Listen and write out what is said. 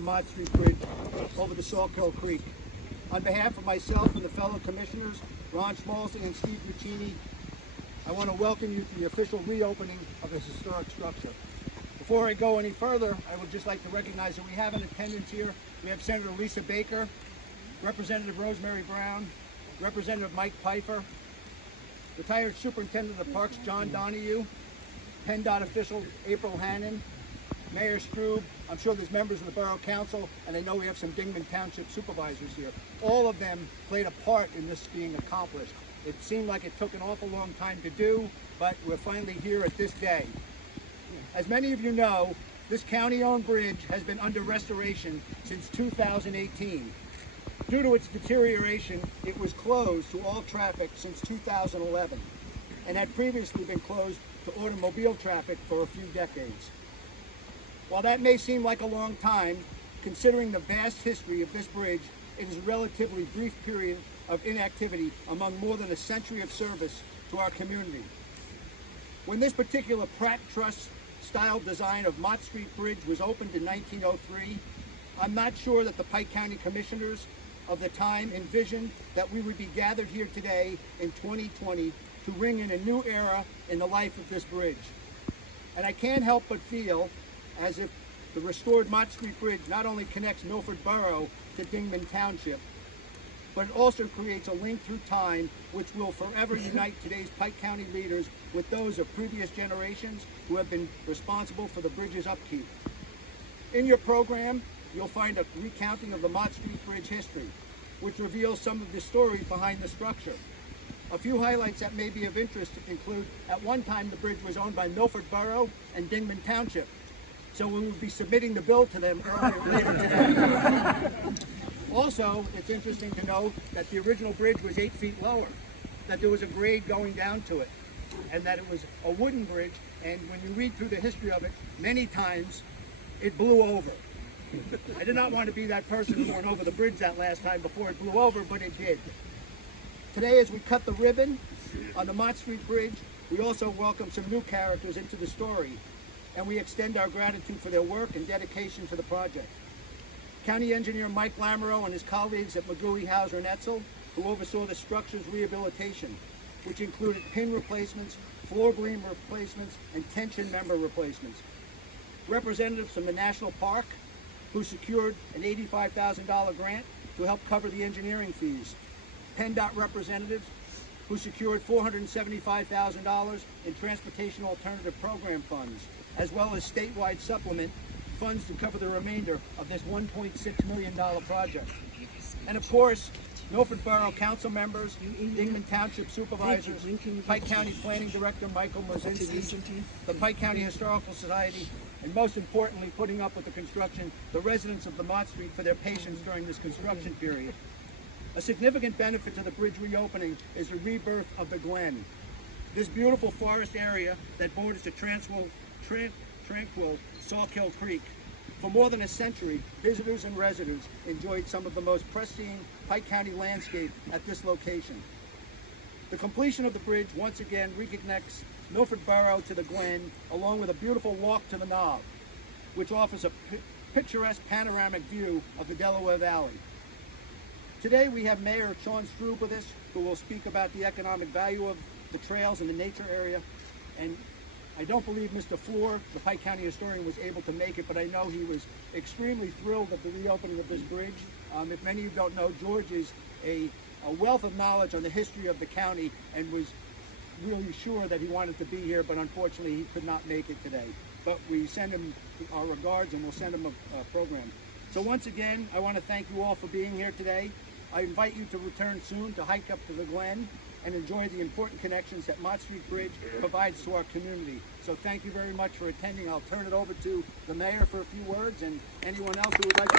the Mott Street Bridge over the Sawkill Creek. On behalf of myself and the fellow commissioners, Ron Schmalzi and Steve Muccini, I want to welcome you to the official reopening of this historic structure. Before I go any further, I would just like to recognize that we have in attendance here, we have Senator Lisa Baker, Representative Rosemary Brown, Representative Mike Pfeiffer, retired Superintendent of Parks John Donahue, PennDOT official April Hannon, Mayor Strube. I'm sure there's members of the Borough Council, and I know we have some Dingman Township supervisors here. All of them played a part in this being accomplished. It seemed like it took an awful long time to do, but we're finally here at this day. As many of you know, this county-owned bridge has been under restoration since 2018. Due to its deterioration, it was closed to all traffic since 2011 and had previously been closed to automobile traffic for a few decades. While that may seem like a long time, considering the vast history of this bridge, it is a relatively brief period of inactivity among more than a century of service to our community. When this particular Pratt Truss style design of Mott Street Bridge was opened in 1903, I'm not sure that the Pike County Commissioners of the time envisioned that we would be gathered here today in 2020 to ring in a new era in the life of this bridge. And I can't help but feel as if the restored Mott Street Bridge not only connects Milford Borough to Dingman Township, but it also creates a link through time which will forever unite today's Pike County leaders with those of previous generations who have been responsible for the bridge's upkeep. In your program, you'll find a recounting of the Mott Street Bridge history, which reveals some of the story behind the structure. A few highlights that may be of interest include, at one time the bridge was owned by Milford Borough and Dingman Township, so we will be submitting the bill to them later today. Also, it's interesting to know that the original bridge was 8 feet lower, that there was a grade going down to it, and that it was a wooden bridge, and when you read through the history of it, many times it blew over. I did not want to be that person who went over the bridge that last time before it blew over, but it did. Today, as we cut the ribbon on the Mott Street Bridge, we also welcome some new characters into the story, and we extend our gratitude for their work and dedication to the project. County Engineer Michael Lamoreaux and his colleagues at McGoey, Hauser, and Edsall, who oversaw the structure's rehabilitation, which included pin replacements, floor beam replacements, and tension member replacements. Representatives from the National Park, who secured an $85,000 grant to help cover the engineering fees. PennDOT representatives, who secured $475,000 in Transportation Alternative Program funds, as well as statewide supplement funds to cover the remainder of this $1.6 million project. And of course, Milford Borough Council members, Dingman Township supervisors, Pike County Planning Director Michael Lamoreaux, the Pike County Historical Society, and most importantly, putting up with the construction, the residents of the Mott Street for their patience during this construction period. A significant benefit to the bridge reopening is the rebirth of the Glen. This beautiful forest area that borders the tranquil Sawkill Creek. For more than a century, visitors and residents enjoyed some of the most pristine Pike County landscape at this location. The completion of the bridge once again reconnects Milford Borough to the Glen, along with a beautiful walk to the Knob, which offers a picturesque panoramic view of the Delaware Valley. Today we have Mayor Sean Strube with us, who will speak about the economic value of the trails and the nature area. And I don't believe Mr. Floor, the Pike County historian, was able to make it, but I know he was extremely thrilled at the reopening of this bridge. If many of you don't know, George is a wealth of knowledge on the history of the county and was really sure that he wanted to be here, but unfortunately he could not make it today. But we send him our regards and we'll send him a program. So once again, I want to thank you all for being here today. I invite you to return soon to hike up to the Glen and enjoy the important connections that Mott Street Bridge provides to our community. So thank you very much for attending. I'll turn it over to the mayor for a few words and anyone else who would like to